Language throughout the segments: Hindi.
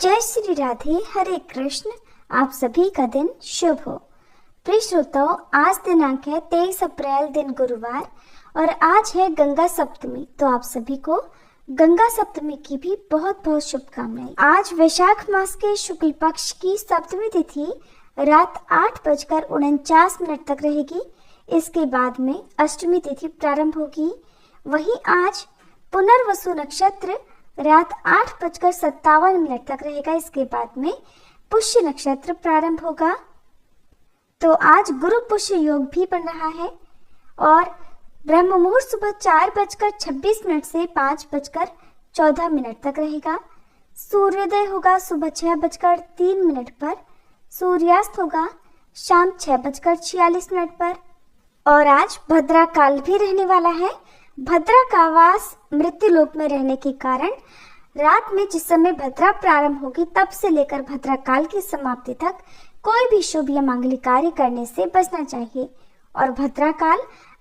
जय श्री राधे, हरे कृष्ण। आप सभी का दिन शुभ हो। प्रिय श्रोताओं, आज दिनांक है 23 अप्रैल दिन गुरुवार और आज है गंगा सप्तमी। तो आप सभी को गंगा सप्तमी की भी बहुत बहुत शुभकामनाएं। आज वैशाख मास के शुक्ल पक्ष की सप्तमी तिथि रात 8:49 तक रहेगी। इसके बाद में अष्टमी तिथि प्रारंभ होगी। वहीं आज पुनर्वसु नक्षत्र रात 8:57 तक रहेगा। इसके बाद में पुष्य नक्षत्र प्रारंभ होगा। तो आज गुरु पुष्य योग भी बन रहा है और ब्रह्म मुहूर्त सुबह 4:26 से 5:14 तक रहेगा। सूर्योदय होगा सुबह 6:03 पर। सूर्यास्त होगा शाम 6:46 पर। और आज भद्रा काल भी रहने वाला है। भद्रा का वास मृत्यु लोक में रहने के कारण रात में जिस समय भद्रा प्रारंभ होगी तब से लेकर भद्रा काल की समाप्ति तक कोई भी शुभ या मांगलिक कार्य करने से बचना चाहिए। और भद्रा काल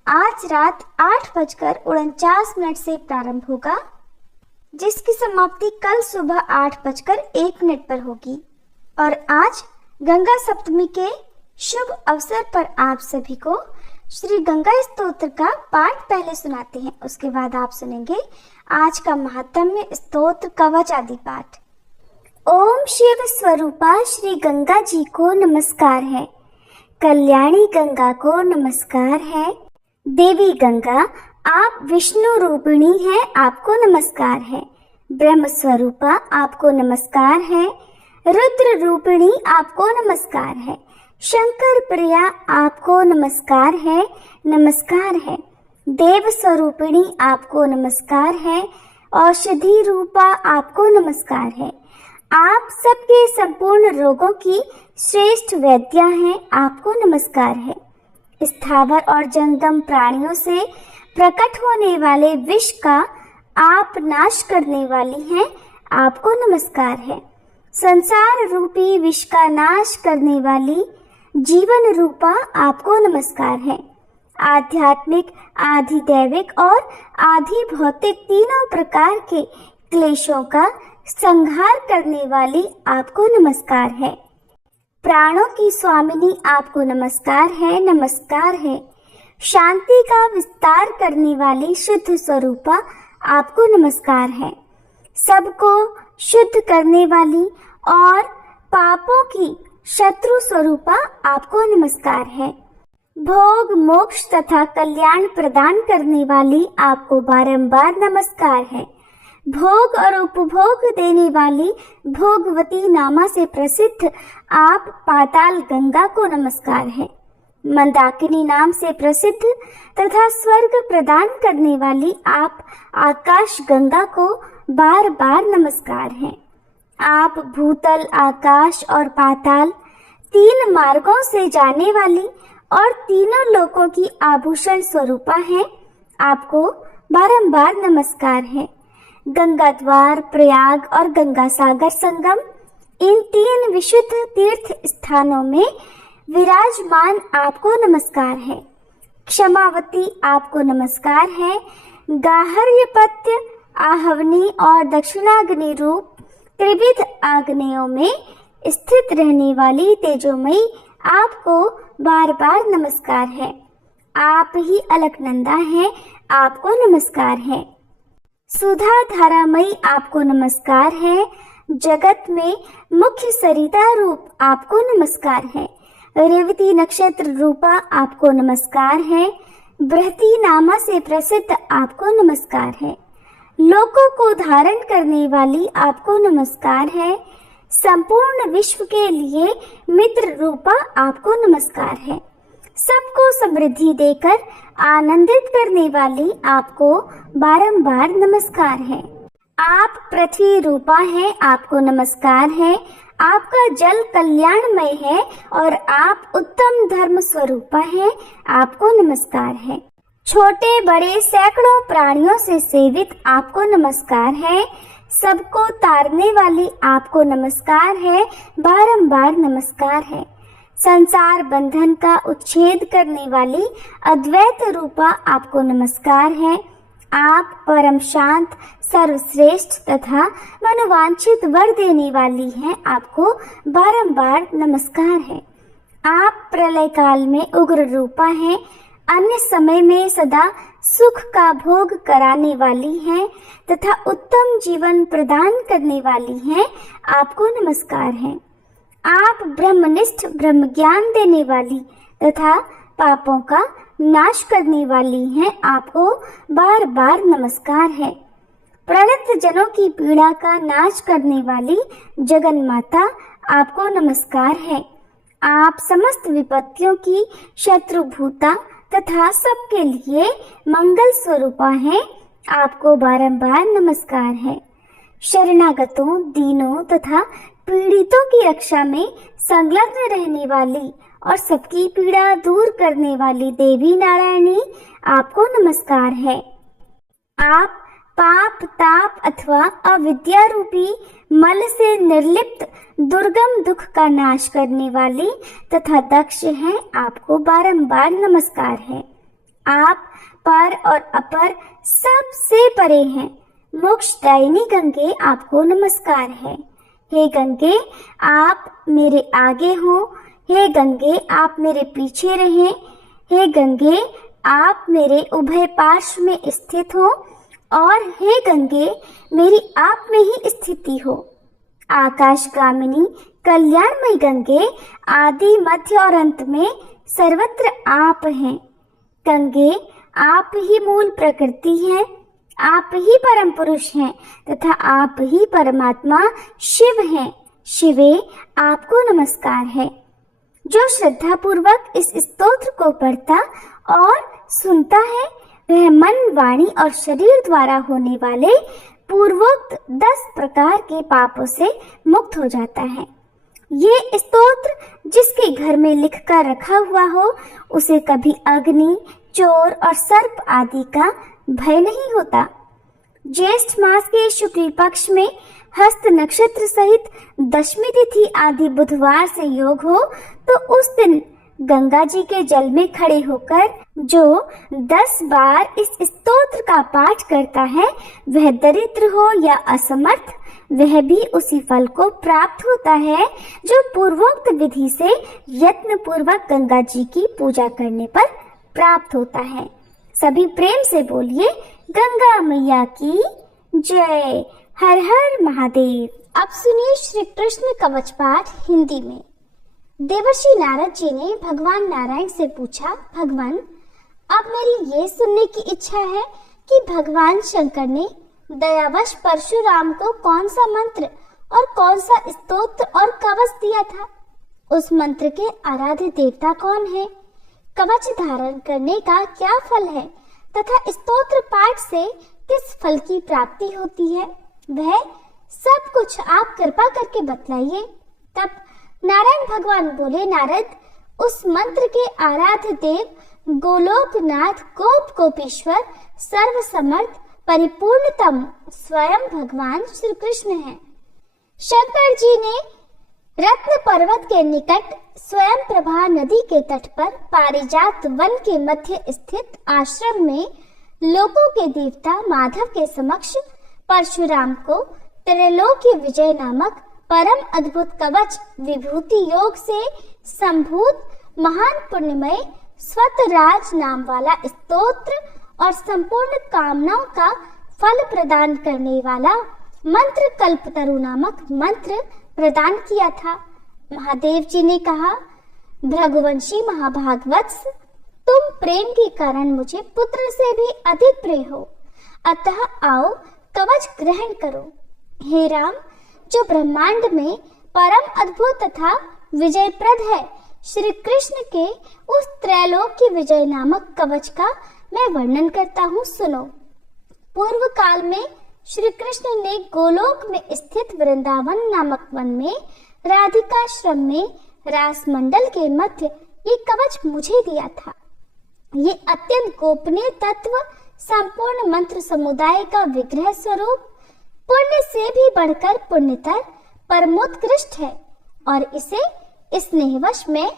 आज रात 8:49 से प्रारंभ होगा, जिसकी समाप्ति कल सुबह 8:01 पर होगी। और आज गंगा सप्तमी के शुभ अवसर पर आप सभी को श्री गंगा स्तोत्र का पाठ पहले सुनाते हैं। उसके बाद आप सुनेंगे आज का महात्म्य स्तोत्र कवच आदि पाठ। ओम शिव स्वरूपा श्री गंगा जी को नमस्कार है। कल्याणी गंगा को नमस्कार है। देवी गंगा आप विष्णु रूपिणी हैं, आपको नमस्कार है। ब्रह्म स्वरूपा आपको नमस्कार है। रुद्र रूपिणी आपको नमस्कार है। शंकर प्रिया आपको नमस्कार है, नमस्कार है। देव स्वरूपिणी आपको नमस्कार है। औषधि रूपा आपको नमस्कार है। आप सबके संपूर्ण रोगों की श्रेष्ठ वैद्या हैं, आपको नमस्कार है। स्थावर और जंगम प्राणियों से प्रकट होने वाले विष का आप नाश करने वाली हैं, आपको नमस्कार है। संसार रूपी विष का नाश करने वाली जीवन रूपा आपको नमस्कार है। आध्यात्मिक, आधिदैविक और आधि भौतिक तीनों प्रकार के क्लेशों का संहार करने वाली आपको नमस्कार है। प्राणों की स्वामिनी आपको नमस्कार है, नमस्कार है। शांति का विस्तार करने वाली शुद्ध स्वरूपा आपको नमस्कार है। सबको शुद्ध करने वाली और पापों की शत्रु स्वरूपा आपको नमस्कार है। भोग, मोक्ष तथा कल्याण प्रदान करने वाली आपको बारंबार नमस्कार है। भोग और उपभोग देने वाली भोगवती नामा से प्रसिद्ध आप पाताल गंगा को नमस्कार है। मंदाकिनी नाम से प्रसिद्ध तथा स्वर्ग प्रदान करने वाली आप आकाश गंगा को बार बार नमस्कार है। आप भूतल, आकाश और पाताल तीन मार्गों से जाने वाली और तीनों लोकों की आभूषण स्वरूपा हैं, आपको बारंबार नमस्कार है। गंगा द्वार, प्रयाग और गंगा सागर संगम, इन तीन विशुद्ध तीर्थ स्थानों में विराजमान आपको नमस्कार है। क्षमावती आपको नमस्कार है। गाहर्यपत्य, आहवनी और दक्षिणाग्नि रूप त्रिविध आग्नेयों में स्थित रहने वाली तेजोमयी आपको बार बार नमस्कार है। आप ही अलकनंदा हैं, आपको नमस्कार है। सुधा धारामयी आपको नमस्कार है। जगत में मुख्य सरिता रूप आपको नमस्कार है। रेवती नक्षत्र रूपा आपको नमस्कार है। बृहति नामा से प्रसिद्ध आपको नमस्कार है। लोकों को धारण करने वाली आपको नमस्कार है। संपूर्ण विश्व के लिए मित्र रूपा आपको नमस्कार है। सबको समृद्धि देकर आनंदित करने वाली आपको बारंबार नमस्कार है। आप पृथ्वी रूपा हैं, आपको नमस्कार है। आपका जल कल्याणमय है और आप उत्तम धर्म स्वरूपा हैं, आपको नमस्कार है। छोटे बड़े सैकड़ों प्राणियों से सेवित आपको नमस्कार है। सबको तारने वाली आपको नमस्कार है, बारंबार नमस्कार है। संसार बंधन का उच्छेद करने वाली अद्वैत रूपा आपको नमस्कार है। आप परम शांत, सर्वश्रेष्ठ तथा मनोवांछित वर देने वाली हैं। आपको बारंबार नमस्कार है। आप प्रलय काल में उग्र रूपा हैं, अन्य समय में सदा सुख का भोग कराने वाली हैं तथा उत्तम जीवन प्रदान करने वाली हैं। आपको नमस्कार है। आप ब्रह्मनिष्ठ, ब्रह्म ज्ञान देने वाली तथा पापों का नाश करने वाली हैं। आपको बार बार नमस्कार है। प्रणत जनों की पीड़ा का नाश करने वाली जगन माता, आपको नमस्कार है। आप समस्त विपत्तियों की शत्रुभूता तथा सबके लिए मंगल स्वरूपा हैं। आपको बारंबार नमस्कार है। शरणागतों, दीनों तथा पीड़ितों की रक्षा में संलग्न रहने वाली और सबकी पीड़ा दूर करने वाली देवी नारायणी, आपको नमस्कार है। आप पाप, ताप अथवा अविद्या रूपी मल से निर्लिप्त दुर्गम दुख का नाश करने वाली तथा दक्ष हैं। आपको बारंबार नमस्कार है। आप पर और अपर सबसे परे हैं। मोक्षदायिनी गंगे, आपको नमस्कार है। हे गंगे, आप मेरे आगे हो। हे गंगे, आप मेरे पीछे रहें। हे गंगे, आप मेरे उभय पार्श्व में स्थित हो और हे गंगे, मेरी आप में ही स्थिति हो। आकाशगामिनी कल्याणमयी गंगे, आदि मध्य और अंत में सर्वत्र आप हैं। गंगे, आप ही मूल प्रकृति हैं, आप ही परम पुरुष हैं तथा आप ही परमात्मा शिव हैं। शिवे, आपको नमस्कार है। जो श्रद्धा पूर्वक इस स्तोत्र को पढ़ता और सुनता है, वह मन, वाणी और शरीर द्वारा होने वाले पूर्वोक्त 10 प्रकार के पापों से मुक्त हो जाता है। ये स्तोत्र जिसके घर में लिख कर रखा हुआ हो, उसे कभी अग्नि, चोर और सर्प आदि का भय नहीं होता। ज्येष्ठ मास के शुक्ल पक्ष में हस्त नक्षत्र सहित दशमी तिथि आदि बुधवार से योग हो तो उस दिन गंगा जी के जल में खड़े होकर जो 10 बार इस स्तोत्र का पाठ करता है, वह दरिद्र हो या असमर्थ, वह भी उसी फल को प्राप्त होता है जो पूर्वोक्त विधि से यत्न पूर्वक गंगा जी की पूजा करने पर प्राप्त होता है। सभी प्रेम से बोलिए, गंगा मैया की जय। हर हर महादेव। अब सुनिए श्री कृष्ण कवच पाठ हिंदी में। देवर्षि नारद जी ने भगवान नारायण से पूछा, भगवान, अब मेरी ये सुनने की इच्छा है कि भगवान शंकर ने दयावश परशुराम को कौन सा मंत्र और कौन सा स्तोत्र और कवच दिया था। उस मंत्र के आराध्य देवता कौन है, कवच धारण करने का क्या फल है तथा स्तोत्र पाठ से किस फल की प्राप्ति होती है, वह सब कुछ आप कृपा करके बतलाइए। तब नारायण भगवान बोले, नारद, उस मंत्र के आराध्य देव गोलोकनाथ, गोप गोपीश्वर, सर्व समर्थ, परिपूर्णतम स्वयं भगवान श्री कृष्ण हैं। शंकर जी ने रत्न पर्वत के निकट स्वयं प्रभा नदी के तट पर पारिजात वन के मध्य स्थित आश्रम में लोकों के देवता माधव के समक्ष परशुराम को त्रैलोक्य विजय नामक परम अद्भुत कवच विभूति योग से संभूत महान पुण्यमय स्वतराज नाम वाला स्तोत्र और संपूर्ण कामनाओं का फल प्रदान करने वाला मंत्र कल्पतरु नामक मंत्र प्रदान किया था। महादेव जी ने कहा, भृगुवंशी महाभागवत्स, तुम प्रेम के कारण मुझे पुत्र से भी अधिक प्रिय हो, अतः आओ कवच ग्रहण करो। हे राम, जो ब्रह्मांड में परम अद्भुत तथा विजयप्रद है, श्री कृष्ण के उस त्रैलोक्य विजय नामक कवच का मैं वर्णन करता हूँ, सुनो। पूर्व काल में श्री कृष्ण ने गोलोक में स्थित वृंदावन नामक वन में राधिकाश्रम में रास मंडल के मध्य ये कवच मुझे दिया था। ये अत्यंत गोपनीय तत्व संपूर्ण मंत्र समुदाय का विग्रह स्वरूप, पुण्य से भी बढ़कर पुण्यतर, परमोत्कृष्ट है और इसे स्नेहवश मैं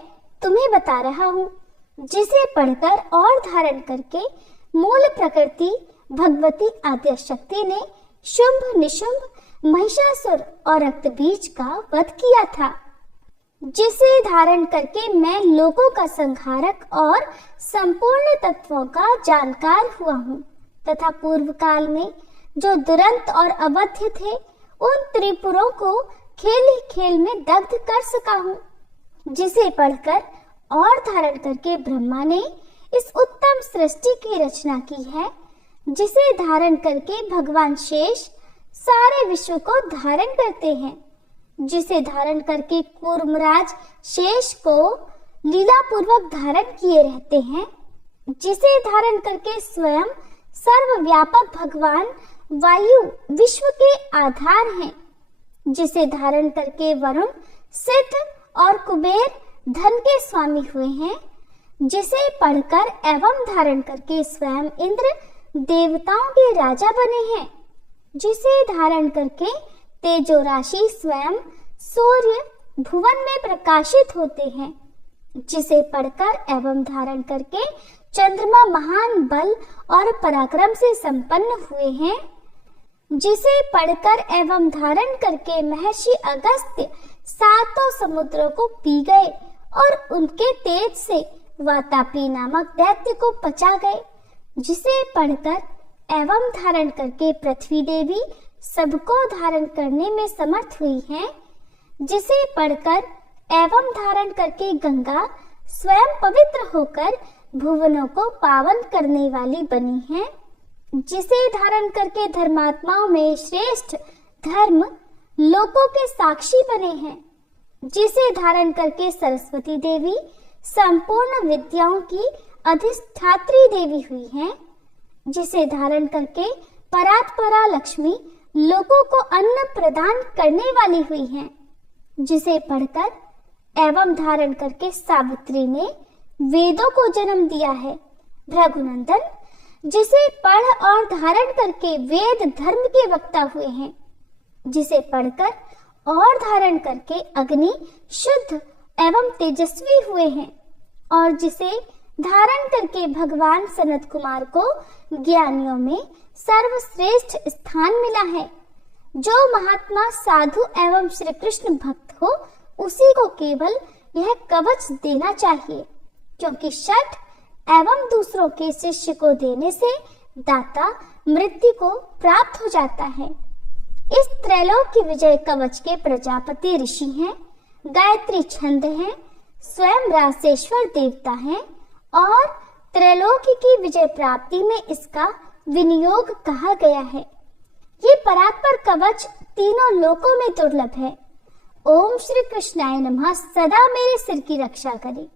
तुम्हें बता रहा हूँ, जिसे पढ़कर और धारण करके मूल प्रकृति भगवती आद्यशक्ति ने शुंभ निशुंभ महिषासुर और रक्तबीज का वध किया था, जिसे धारण करके मैं लोगों का संहारक और संपूर्ण तत्वों का जानकार हुआ हूँ तथा पूर्व काल में जो दुरंत और अवध्य थे उन त्रिपुरों को खेल ही खेल में दग्ध कर सका हूँ, जिसे पढ़कर और धारण करके ब्रह्मा ने इस उत्तम सृष्टि की रचना की है, जिसे धारण करके भगवान शेष सारे विश्व को धारण करते हैं, जिसे धारण करके कूर्मराज शेष को लीला पूर्वक धारण किए रहते हैं, जिसे धारण करके स्वयं सर्वव्यापक भगवान वायु विश्व के आधार हैं, जिसे धारण करके वरुण सिद्ध और कुबेर धन के स्वामी हुए हैं, जिसे पढ़कर एवं धारण करके स्वयं इंद्र देवताओं के राजा बने हैं, जिसे धारण करके तेजो राशि स्वयं सूर्य भुवन में प्रकाशित होते हैं, जिसे पढ़कर एवं धारण करके चंद्रमा महान बल और पराक्रम से संपन्न हुए हैं, जिसे पढ़कर एवं धारण करके महर्षि अगस्त्य सातों समुद्रों को पी गए और उनके तेज से वातापी नामक दैत्य को पचा गए, जिसे पढ़कर एवं धारण करके पृथ्वी देवी सबको धारण करने में समर्थ हुई हैं, जिसे पढ़कर एवं धारण करके गंगा स्वयं पवित्र होकर भुवनों को पावन करने वाली बनी है, जिसे धारण करके धर्मात्माओं में श्रेष्ठ धर्म लोकों के साक्षी बने हैं, जिसे धारण करके सरस्वती देवी संपूर्ण विद्याओं की अधिष्ठात्री देवी हुई है, जिसे धारण करके परात्परा लक्ष्मी लोगों को अन्न प्रदान करने वाली हुई हैं, जिसे पढ़कर एवं धारण करके सावित्री ने वेदों को जन्म दिया है। भृगुनंदन, जिसे पढ़ और धारण करके वेद धर्म के वक्ता हुए हैं, जिसे पढ़कर और धारण करके अग्नि शुद्ध एवं तेजस्वी हुए हैं, और जिसे धारण करके भगवान सनत कुमार को ज्ञानियों में सर्वश्रेष्ठ स्थान मिला है। जो महात्मा साधु एवं श्री कृष्ण भक्त हो उसी को केवल यह कवच देना चाहिए, क्योंकि शठ एवं दूसरों के शिष्य को देने से दाता मृत्यु को प्राप्त हो जाता है। इस त्रैलोक की विजय कवच के प्रजापति ऋषि हैं, गायत्री छंद हैं, स्वयं रासेश्वर देवता हैं और त्रैलोक की विजय प्राप्ति में इसका विनियोग कहा गया है। ये परात्पर कवच तीनों लोकों में दुर्लभ है। ओम श्री कृष्णाय नमः सदा मेरे सिर की रक्षा करे।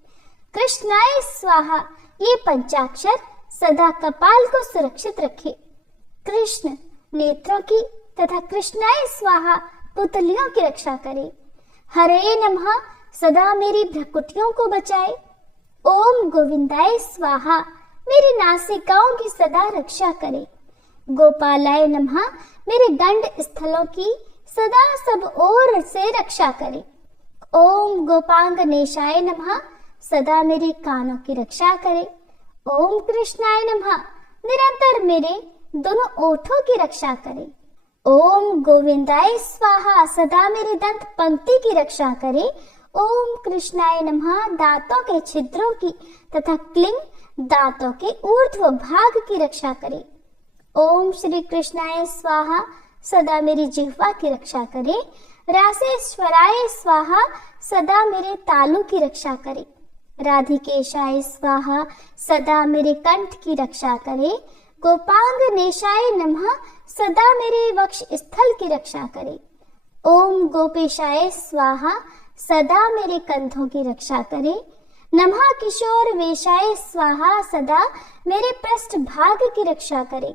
कृष्णाय स्वाहा ये पंचाक्षर सदा कपाल को सुरक्षित रखे। कृष्ण नेत्रों की तथा कृष्णाय स्वाहा पुतलियों की रक्षा करे। हरे नमः सदा मेरी भ्रकुटियों को बचाए। ओम गोविंदाय स्वाहा मेरी नासिकाओं की सदा रक्षा करे। गोपालाय नमः मेरे गंड स्थलों की सदा सब ओर से रक्षा करे। ओम गोपांगनेशाय नमः सदा मेरे कानों की रक्षा करे। ओम कृष्णाय नमः निरंतर मेरे दोनों ओठों की रक्षा करे। ओम गोविंदाय स्वाहा सदा मेरे दंत पंक्ति की रक्षा करे। ओम कृष्णाय नमः दांतों के छिद्रों की तथा क्लिंग दांतों के ऊर्ध्व भाग की रक्षा करे। ओम श्री कृष्णाय स्वाहा सदा मेरी जिह्वा की रक्षा करे। रासेश्वराय स्वाहा सदा मेरे तालु की रक्षा करे। राधिकेशाय स्वाहा सदा मेरे कंठ की रक्षा करे। गोपांगनेशाय नमः सदा मेरे वक्ष स्थल की रक्षा करे। ओम गोपेशाय स्वाहा सदा मेरे कंधों की रक्षा करे। नमः किशोर वेशाय स्वाहा सदा मेरे पृष्ठ भाग की रक्षा करे।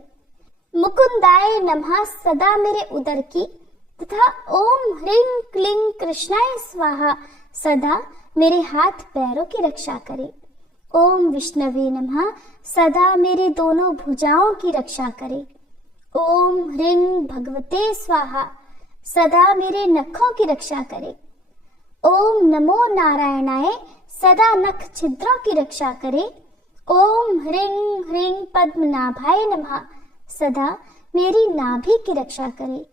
मुकुंदाय नमः सदा मेरे उदर की तथा ओम ह्रीं क्लीं कृष्णाय स्वाहा सदा मेरे हाथ पैरों की रक्षा करे। ओम विष्णवे नमः सदा मेरे दोनों भुजाओं की रक्षा करे। ओम ह्रीं भगवते स्वाहा सदा मेरे नखों की रक्षा करे। ओम नमो नारायणाय सदा नख छिद्रों की रक्षा करे। ओम ह्रीं ह्रीं पद्मनाभाय नमः सदा मेरी नाभि की रक्षा करे।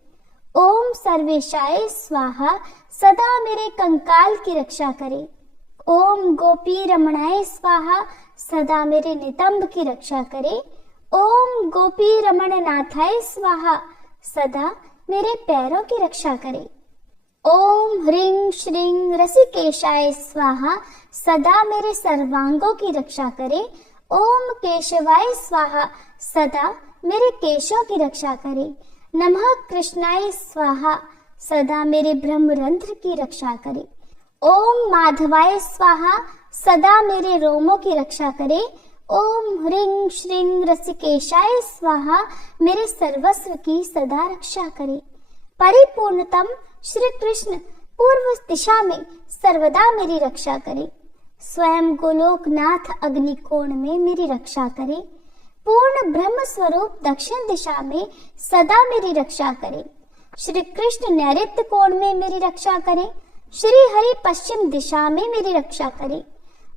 ओम सर्वेशाय स्वाहा, सदा मेरे कंकाल की रक्षा करे। ओम गोपी रमणाय स्वाहा, सदा मेरे नितंब की रक्षा करे। ओम गोपी रमण नाथाय स्वाहा, सदा मेरे पैरों की रक्षा करे। ओम ह्रीं श्रीं रसिकेशाय स्वाहा, सदा मेरे सर्वांगों की रक्षा करे। ओम केशवाय स्वाहा, सदा मेरे केशों की रक्षा करे। नमः कृष्णाय स्वाहा, सदा मेरे ब्रह्मरंध्र की रक्षा करे। ओम माधवाय स्वाहा, सदा मेरे रोमों की रक्षा करे। ओम ह्रीं श्रीं रसिकेशाय स्वाहा, मेरे सर्वस्व की सदा रक्षा करे। परिपूर्णतम श्री कृष्ण पूर्व दिशा में सर्वदा मेरी रक्षा करे। स्वयं गोलोकनाथ अग्निकोण में मेरी रक्षा करे। पूर्ण ब्रह्म स्वरूप दक्षिण दिशा में सदा मेरी रक्षा करे। श्री कृष्ण नैऋत्य कोण में मेरी रक्षा करे। श्री हरि पश्चिम दिशा में मेरी रक्षा करे।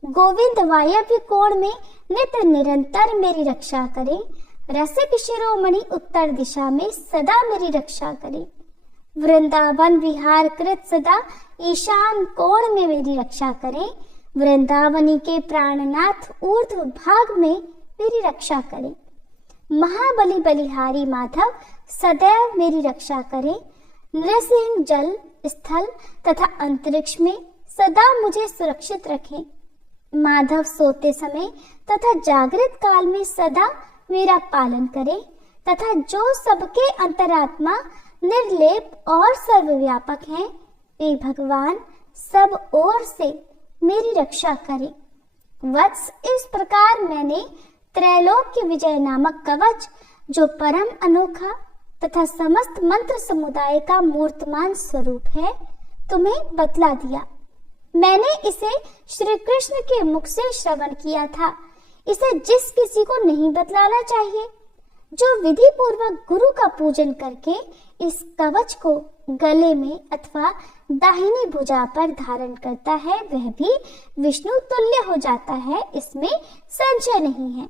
गोविंद वायव्य कोण में नित्य निरंतर मेरी रक्षा करे। रसिक शिरोमणि उत्तर दिशा में सदा मेरी रक्षा करे। वृंदावन विहार कृत सदा ईशान कोण में मेरी रक्षा करे। वृंदावनी के प्राणनाथ ऊर्ध्व भाग में मेरी रक्षा करे। महाबली बलिहारी माधव सदैव मेरी रक्षा करे। नृसिंह जल स्थल तथा अंतरिक्ष में सदा मुझे सुरक्षित रखें। माधव सोते समय तथा जागृत काल में सदा मेरा पालन करे तथा जो सबके अंतरात्मा निर्लेप और सर्वव्यापक हैं, वे भगवान सब ओर से मेरी रक्षा करे। वत्स, इस प्रकार मैंने त्रैलोक्य विजय नामक कवच, जो परम अनोखा तथा समस्त मंत्र समुदाय का मूर्तमान स्वरूप है, तुम्हें बतला दिया। मैंने इसे श्री कृष्ण के मुख से श्रवण किया था। इसे जिस किसी को नहीं बतलाना चाहिए। जो विधि पूर्वक गुरु का पूजन करके इस कवच को गले में अथवा दाहिनी भुजा पर धारण करता है, वह भी विष्णु तुल्य हो जाता है, इसमें संशय नहीं है।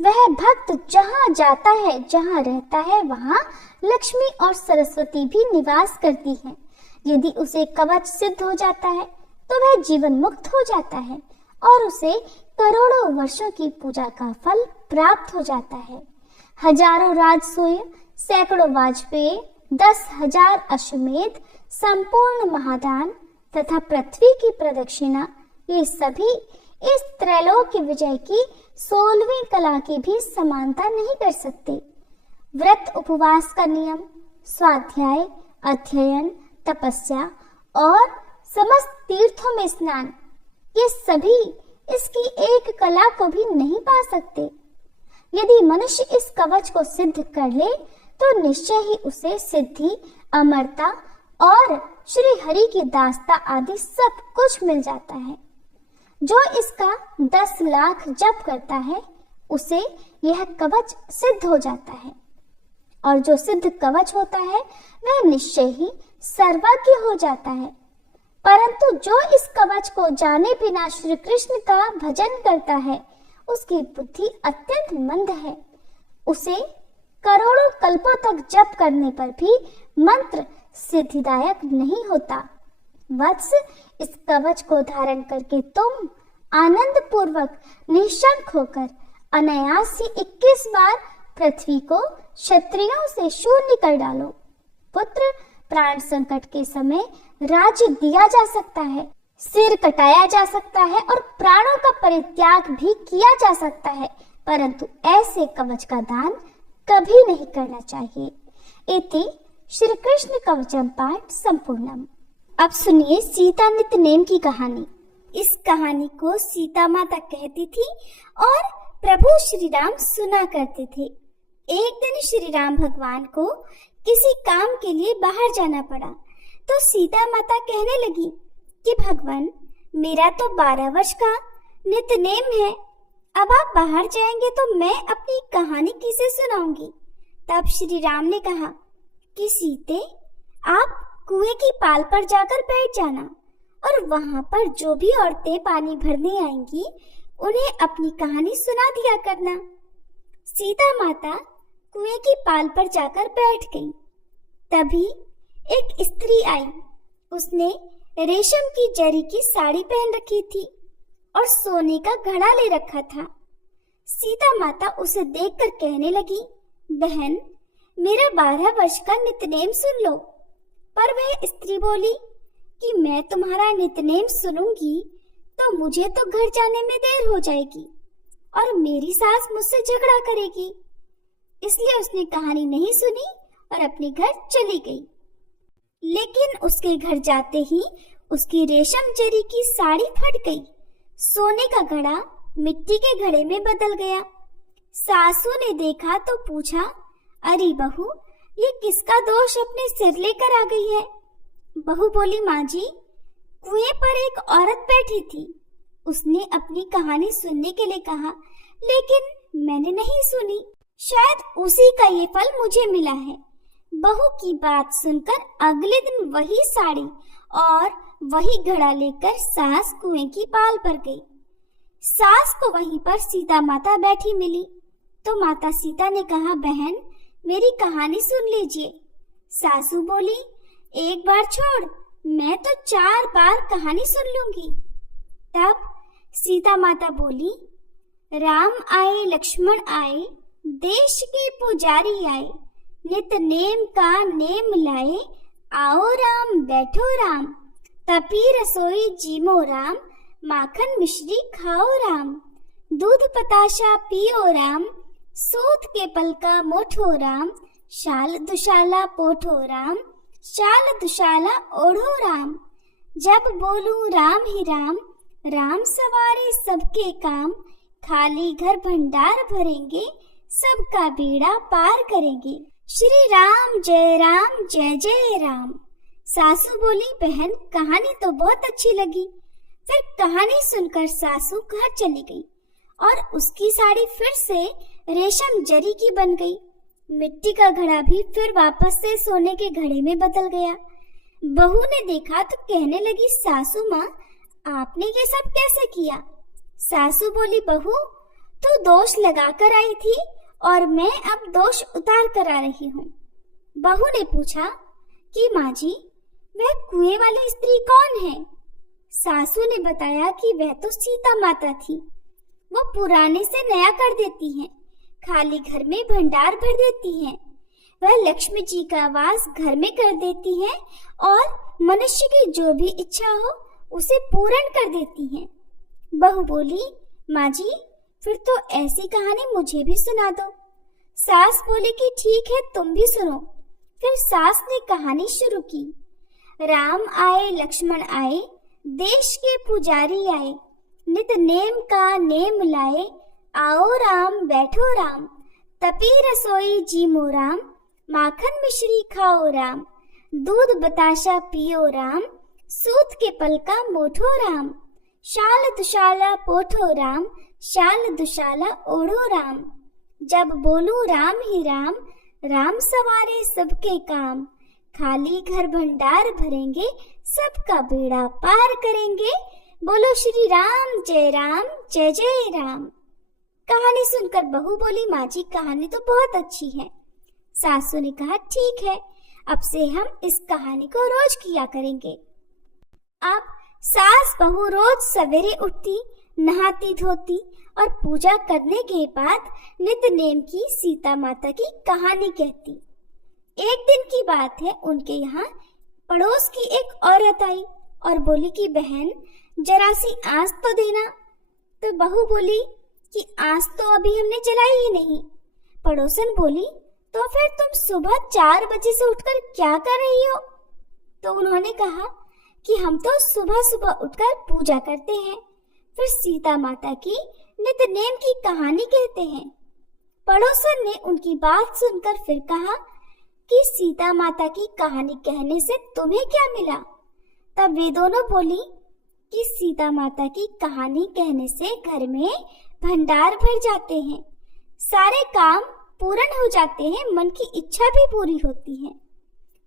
वह भक्त जहाँ जाता है, जहाँ रहता है, वहाँ लक्ष्मी और सरस्वती भी निवास करती हैं। यदि उसे कवच सिद्ध हो जाता है तो वह जीवन मुक्त हो जाता है और उसे करोड़ों वर्षों की पूजा का फल प्राप्त हो जाता है। हजारों राजसूय, सैकड़ों वाजपेयी, 10,000 अश्वमेध, संपूर्ण महादान तथा पृथ्वी की प्रदक्षिणा, ये सभी इस त्रैलोक्य विजय की 16वीं कला की भी समानता नहीं कर सकते। व्रत उपवास का नियम, स्वाध्याय, अध्ययन, तपस्या और समस्त तीर्थों में स्नान, ये सभी इसकी एक कला को भी नहीं पा सकते। यदि मनुष्य इस कवच को सिद्ध कर ले तो निश्चय ही उसे सिद्धि, अमरता और श्री हरि की दास्ता आदि सब कुछ मिल जाता है। जो इसका 10 लाख जप करता है, उसे यह कवच सिद्ध हो जाता है। और जो सिद्ध कवच होता है वह निश्चय ही सर्वज्ञ हो जाता है। परंतु जो इस कवच को जाने बिना श्री कृष्ण का भजन करता है, उसकी बुद्धि अत्यंत मंद है। उसे करोड़ों कल्पों तक जप करने पर भी मंत्र सिद्धिदायक नहीं होता। वत्स, इस कवच को धारण करके तुम आनंद पूर्वक निशंक होकर अनायास ही 21 बार पृथ्वी को क्षत्रियों से शून्य कर डालो। पुत्र, प्राण संकट के समय राज्य दिया जा सकता है, सिर कटाया जा सकता है और प्राणों का परित्याग भी किया जा सकता है, परंतु ऐसे कवच का दान कभी नहीं करना चाहिए। इति श्री कृष्ण कवचम पाठ संपूर्णम। अब सुनिए सीता नित्य नेम की कहानी। इस कहानी को सीता माता कहती थी और प्रभु श्री राम सुना करते थे। एक दिन श्री राम भगवान को किसी काम के लिए बाहर जाना पड़ा, तो सीता माता कहने लगी कि भगवान, मेरा तो 12 वर्ष का नित्य नेम है, अब आप बाहर जाएंगे तो मैं अपनी कहानी किसे सुनाऊंगी। तब श्री राम ने कहा कि सीते, आप कुएं की पाल पर जाकर बैठ जाना और वहां पर जो भी औरतें पानी भरने आएंगी उन्हें अपनी कहानी सुना दिया करना। सीता माता कुएं की पाल पर जाकर बैठ गई। तभी एक स्त्री आई। उसने रेशम की जरी की साड़ी पहन रखी थी और सोने का घड़ा ले रखा था। सीता माता उसे देखकर कहने लगी, बहन, मेरा 12 वर्ष का नितनेम सुन लो। पर वह स्त्री बोली कि मैं तुम्हारा नितनेम सुनूंगी तो मुझे तो घर जाने में देर हो जाएगी और मेरी सास मुझसे झगड़ा करेगी। इसलिए उसने कहानी नहीं सुनी और अपने घर चली गई। लेकिन उसके घर जाते ही उसकी रेशम जरी की साड़ी फट गई। सोने का घड़ा मिट्टी के घड़े में बदल गया। सासू ने देखा तो पूछा, अरे बहू, ये किसका दोष अपने सिर लेकर आ गई है? बहू बोली, माँ जी, कुएं पर एक औरत बैठी थी। उसने अपनी कहानी सुनने के लिए कहा, लेकिन मैंने नहीं सुनी। शायद उसी का ये फल मुझे मिला है। बहू की बात सुनकर अगले दिन वही साड़ी और वही घड़ा लेकर सास कुएं की पाल पर गई। सास को वहीं पर सीता माता बैठी मिली तो माता सीता ने कहा, बहन, मेरी कहानी सुन लीजिए। सासू बोली, एक बार छोड़, मैं तो 4 बार कहानी सुन लूंगी। तब सीता माता बोली, राम आए लक्ष्मण आए, देश के पुजारी आए, नित नेम का नेम लाए, आओ राम बैठो राम, तपी रसोई जीमो राम, माखन मिश्री खाओ राम, दूध पताशा पियो राम, सूत के पलका मोठो राम, शाल दुशाला पोठो राम, शाल दुशाला ओढ़ो राम। जब बोलूं राम ही राम, राम सवारे सबके काम, खाली घर भंडार भरेंगे, सबका बेड़ा पार करेंगे। श्री राम जय जय राम। सासू बोली, बहन, कहानी तो बहुत अच्छी लगी। फिर कहानी सुनकर सासू घर चली गई और उसकी साड़ी फिर से रेशम जरी की बन गई। मिट्टी का घड़ा भी फिर वापस से सोने के घड़े में बदल गया। बहू ने देखा तो कहने लगी, सासू माँ, आपने ये सब कैसे किया? सासू बोली, बहू, तू दोष लगा कर आई थी और मैं अब दोष उतार कर आ रही हूँ। बहू ने पूछा कि माँ जी, वह कुएं वाली स्त्री कौन है? सासू ने बताया कि वह तो सीता माता थी। वो पुराने से नया कर देती हैं, खाली घर में भंडार भर देती हैं। वह लक्ष्मी जी का वास घर में कर देती हैं और मनुष्य की जो भी इच्छा हो उसे पूर्ण कर देती हैं। बहू बोली, माँ जी, फिर तो ऐसी कहानी मुझे भी सुना दो। सास बोली कि ठीक है, तुम भी सुनो। फिर सास ने कहानी शुरू की। राम आए लक्ष्मण आए, देश के पुजारी आए, नित नेम का नेम लाए, आओ राम बैठो राम, तपी रसोई जीमो राम, माखन मिश्री खाओ राम, दूध बताशा पियो राम, सूत के पलका मोठो राम, शाल दुशाला पोठो राम, शाल दुशाला ओढ़ो राम। जब बोलूं राम ही राम, राम सवारे सबके काम, खाली घर भंडार भरेंगे, सबका बेड़ा पार करेंगे। बोलो श्री राम जय जय राम। कहानी सुनकर बहू बोली, माँ जी, कहानी तो बहुत अच्छी है। सासू ने कहा, ठीक है, अब से हम इस कहानी को रोज किया करेंगे। अब सास बहू रोज सवेरे उठती, नहाती धोती और पूजा करने के बाद नित्य-नेम की सीता माता की कहानी कहती। एक दिन की बात है, उनके यहाँ पड़ोस की एक औरत आई और बोली कि बहन, जरा सी आंच तो देना। तो बहू बोली कि आंच तो अभी हमने जलाई ही नहीं। पड़ोसन बोली, तो फिर तुम सुबह 4 बजे से उठकर क्या कर रही हो? तो उन्होंने कहा कि हम तो सुबह सुबह उठकर पूजा करते हैं, फिर सीता माता की नित्य नेम की कहानी कहते हैं। पड़ोसन ने उनकी बात सुनकर फिर कहा कि सीता माता की कहानी कहने से तुम्हें क्या मिला? तब वे दोनों बोली कि सीता माता की कहानी कहने से घर में भंडार भर जाते हैं, सारे काम पूर्ण हो जाते हैं, मन की इच्छा भी पूरी होती है।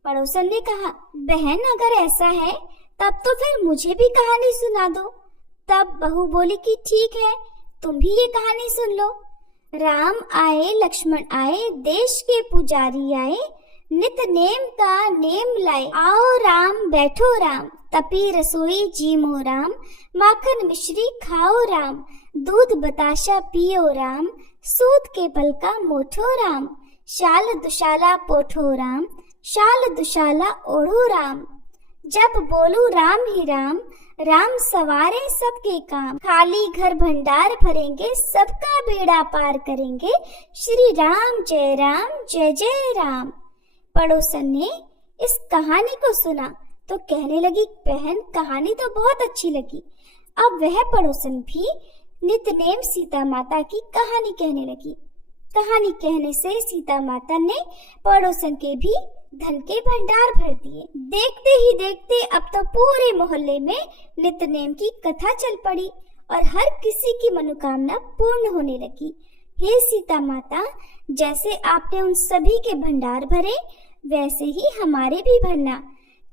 पड़ोसन ने कहा, बहन अगर ऐसा है तब तो फिर मुझे भी कहानी सुना दो। तब बहू बोली कि ठीक है, तुम भी ये कहानी सुन लो। राम आए लक्ष्मण आए, देश के पुजारी आए, नित नेम का नेम लाए। आओ राम बैठो राम, तपी रसोई जीमो राम, माखन मिश्री खाओ राम, दूध बताशा पियो राम, सूत के बल का मोठो राम, शाल दुशाला पोठो राम, शाल दुशाला ओढ़ो राम। जब बोलू राम ही राम, राम सवारे सबके काम, खाली घर भंडार भरेंगे, सबका बेड़ा पार करेंगे, श्री राम जय जय राम। पड़ोसन ने इस कहानी को सुना तो कहने लगी, बहन कहानी तो बहुत अच्छी लगी। अब वह पड़ोसन भी नितनेम सीता माता की कहानी कहने लगी। कहानी कहने से सीता माता ने पड़ोसन के भी धन के भंडार भर दिए। देखते ही देखते अब तो पूरे मोहल्ले में नितनेम की कथा चल पड़ी और हर किसी की मनोकामना पूर्ण होने लगी। हे सीता माता, जैसे आपने उन सभी के भंडार भरे, वैसे ही हमारे भी भरना।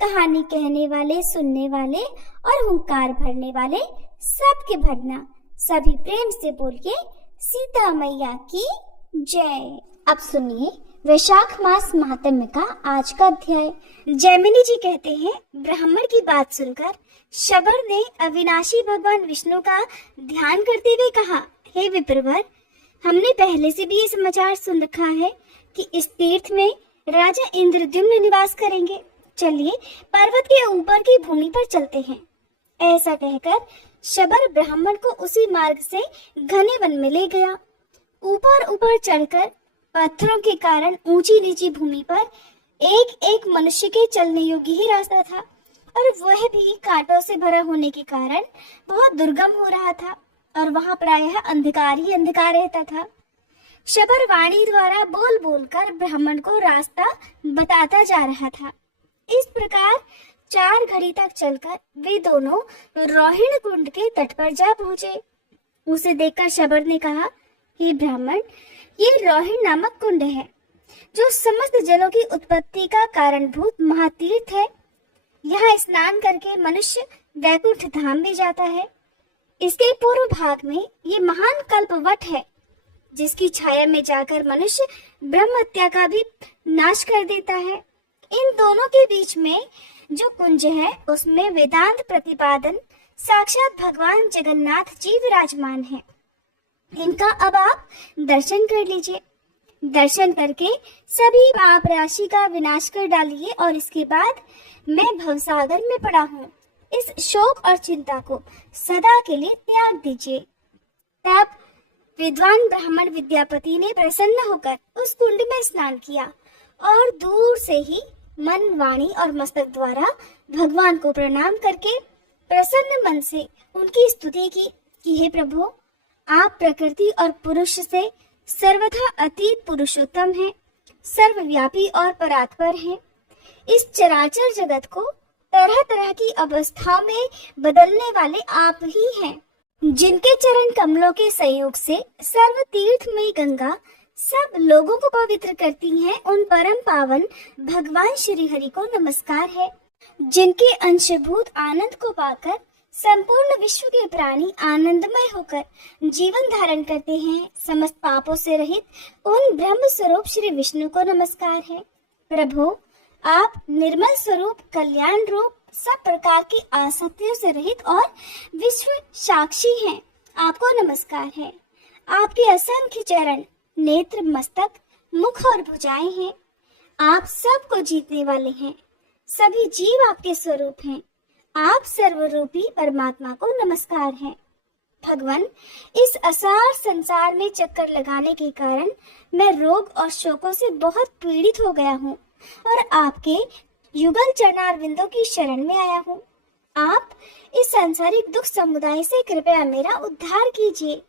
कहानी कहने वाले, सुनने वाले और हुंकार भरने वाले सबके भरना। सभी प्रेम से बोलिए, सीता मैया की जय। अब सुनिए वैशाख मास महात्म्य का आज का अध्याय। जैमिनी जी कहते हैं, ब्राह्मण की बात सुनकर शबर ने अविनाशी भगवान विष्णु का ध्यान करते हुए कहा, हे विप्रवर, हमने पहले से भी ये समाचार सुन रखा है कि इस तीर्थ में राजा इंद्रद्युम्न निवास करेंगे। चलिए पर्वत के ऊपर की भूमि पर चलते हैं। ऐसा कहकर शबर ब्राह्मण को उसी मार्ग से घने वन में ले गया। ऊपर ऊपर चढ़कर पत्थरों के कारण ऊंची नीची भूमि पर एक एक मनुष्य के चलने योग्य ही रास्ता था, और वह भी कांटों से भरा होने के कारण बहुत दुर्गम हो रहा था और वहां प्रायः अंधकार ही अंधकार रहता था। शबर वाणी द्वारा बोल बोलकर ब्राह्मण को रास्ता बताता जा रहा था। इस प्रकार 4 घड़ी तक चलकर वे दोनों रोहिणी कुंड के तट पर जा पहुंचे। उसे देखकर शबर ने कहा, हे ब्राह्मण, ये रोहिणी नामक कुंड है, जो समस्त जलों की उत्पत्ति का कारणभूत महातीर्थ है। यहाँ स्नान करके मनुष्य वैकुंठ धाम भी जाता है। इसके पूर्व भाग में ये महान कल्पवट है, जिसकी छाया में जाकर मनुष्य ब्रह्म हत्या का भी नाश कर देता है। इन दोनों के बीच में जो कुंज है, उसमें वेदांत प्रतिपादन साक्षात भगवान जगन्नाथ जी विराजमान है। इनका अब आप दर्शन कर लीजिए। दर्शन करके सभी पाप राशि का विनाश कर डालिए और इसके बाद मैं भवसागर में पड़ा हूँ, इस शोक और चिंता को सदा के लिए त्याग दीजिए। तब विद्वान ब्राह्मण विद्यापति ने प्रसन्न होकर उस कुंड में स्नान किया और दूर से ही मन, वाणी और मस्तक द्वारा भगवान को प्रणाम करके प्रसन्न मन से उनकी स्तुति की कि हे प्रभु, आप प्रकृति और पुरुष से सर्वथा अतीत पुरुषोत्तम हैं, सर्वव्यापी और परात्पर हैं। इस चराचर जगत को तरह तरह की अवस्थाओं में बदलने वाले आप ही हैं, जिनके चरण कमलों के संयोग से सर्व तीर्थमयी गंगा सब लोगों को पवित्र करती हैं। उन परम पावन भगवान श्री हरि को नमस्कार है, जिनके अंशभूत आनंद को पाकर संपूर्ण विश्व के प्राणी आनंदमय होकर जीवन धारण करते हैं। समस्त पापों से रहित उन ब्रह्म स्वरूप श्री विष्णु को नमस्कार है। प्रभु, आप निर्मल स्वरूप, कल्याण रूप, सब प्रकार की आसक्तियों से रहित और विश्व साक्षी हैं। आपको नमस्कार है। आपके असंख्य चरण, नेत्र, मस्तक, मुख और भुजाएं हैं। आप सबको जीतने वाले हैं। सभी जीव आपके स्वरूप हैं। आप सर्वरूपी परमात्मा को नमस्कार है। भगवान, इस असार संसार में चक्कर लगाने के कारण मैं रोग और शोकों से बहुत पीड़ित हो गया हूँ और आपके युगल चरणारविंदों की शरण में आया हूँ। आप इस सांसारिक दुख समुदाय से कृपया मेरा उद्धार कीजिए।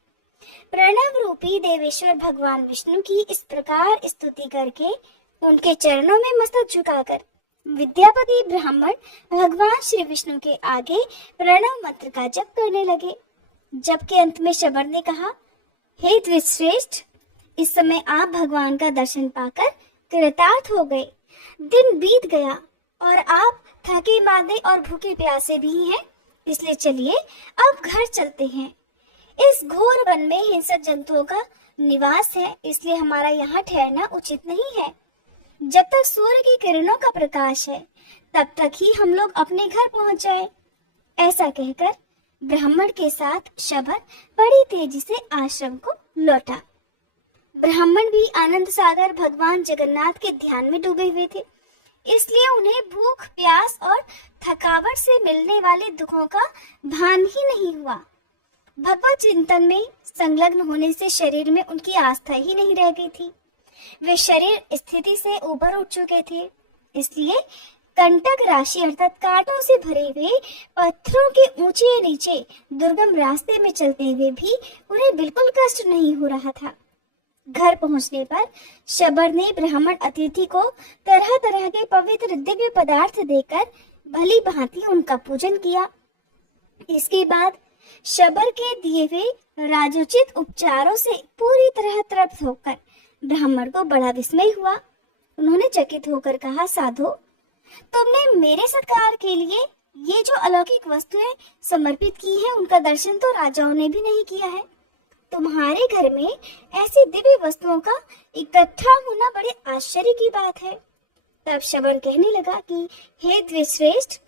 प्रणव रूपी देवेश्वर भगवान विष्णु की इस प्रकार स्तुति करके उनके चरणों में मस्तक झुकाकर विद्यापति ब्राह्मण भगवान श्री विष्णु के आगे प्रणव मंत्र का जप करने लगे। जप के अंत में शबर ने कहा, हे द्विजश्रेष्ठ, इस समय आप भगवान का दर्शन पाकर कृतार्थ हो गए। दिन बीत गया और आप थके मांदे और भूखे प्यासे भी हैं, इसलिए चलिए अब घर चलते हैं। इस घोर वन में हिंसक जंतुओं का निवास है, इसलिए हमारा यहाँ ठहरना उचित नहीं है। जब तक सूर्य की किरणों का प्रकाश है तब तक ही हम लोग अपने घर पहुंच जाए। ऐसा कहकर ब्राह्मण के साथ शबर बड़ी तेजी से आश्रम को लौटा। ब्राह्मण भी आनंद सागर भगवान जगन्नाथ के ध्यान में डूबे हुए थे, इसलिए उन्हें भूख, प्यास और थकावट से मिलने वाले दुखों का भान ही नहीं हुआ। भगवत चिंतन में संलग्न होने से शरीर में उनकी आस्था ही नहीं रह गई थी। वे शरीर स्थिति से ऊपर उठ चुके थे, इसलिए कंटक राशि अर्थात कांटों से भरे हुए पत्थरों के ऊंचे नीचे दुर्गम रास्ते में चलते हुए भी उन्हें बिल्कुल कष्ट नहीं हो रहा था। घर पहुंचने पर शबर ने ब्राह्मण अतिथि को तरह तरह के पवित्र दिव्य पदार्थ देकर भली भांति उनका पूजन किया। इसके बाद शबर के दिए हुए राजोचित उपचारों से पूरी तरह तृप्त होकर ब्राह्मण को बड़ा विस्मय हुआ। उन्होंने चकित होकर कहा, साधु, तुमने मेरे सत्कार के लिए ये जो अलौकिक वस्तुएं समर्पित की हैं, उनका दर्शन तो राजाओं ने भी नहीं किया है। तुम्हारे घर में ऐसी दिव्य वस्तुओं का इकट्ठा होना बड़े आश्चर्य की बात है। तब शबर कहने लगा कि हे द्विश्रेष्ठ,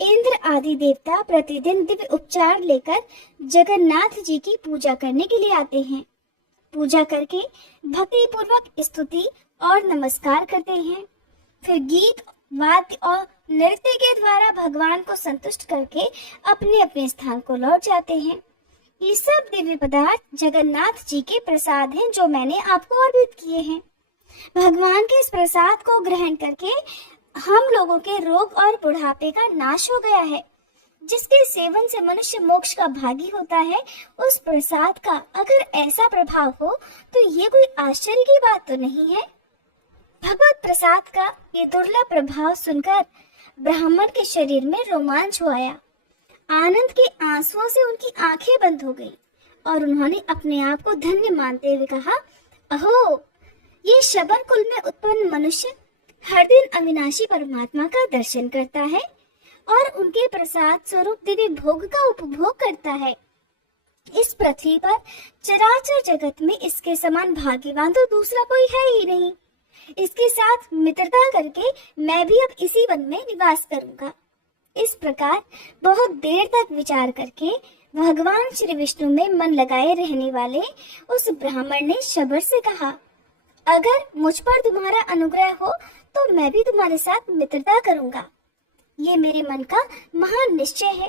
इंद्र आदि देवता प्रतिदिन दिव्य उपचार लेकर जगन्नाथ जी की पूजा करने के लिए आते हैं। पूजा करके भक्ति पूर्वक स्तुति और नमस्कार करते हैं, फिर गीत, वाद्य और नृत्य के द्वारा भगवान को संतुष्ट करके अपने अपने स्थान को लौट जाते हैं। ये सब दिव्य पदार्थ जगन्नाथ जी के प्रसाद हैं जो मैंने आपको अर्पित किए हैं। भगवान के इस प्रसाद को ग्रहण करके हम लोगों के रोग और बुढ़ापे का नाश हो गया है। जिसके सेवन से मनुष्य मोक्ष का भागी होता है, उस प्रसाद का अगर ऐसा प्रभाव हो तो ये कोई आश्चर्य की बात तो नहीं है। भगवत प्रसाद का ये दुर्लभ प्रभाव सुनकर ब्राह्मण के शरीर में रोमांच हो आया। आनंद के आंसुओं से उनकी आंखें बंद हो गई और उन्होंने अपने आप को धन्य मानते हुए कहा, अहो, ये शबर कुल में उत्पन्न मनुष्य हर दिन अविनाशी परमात्मा का दर्शन करता है और उनके प्रसाद स्वरूप दिव्य भोग का उपभोग करता है। इस पृथ्वी पर चराचर जगत में इसके समान भाग्यवान तो दूसरा कोई है ही नहीं। इसके साथ मित्रता करके मैं भी अब इसी वन में निवास करूंगा। इस प्रकार बहुत देर तक विचार करके भगवान श्री विष्णु में मन लगाए रहने वाले उस ब्राह्मण ने शबर से कहा, अगर मुझ पर तुम्हारा अनुग्रह हो तो मैं भी तुम्हारे साथ मित्रता करूंगा। ये मेरे मन का महान निश्चय है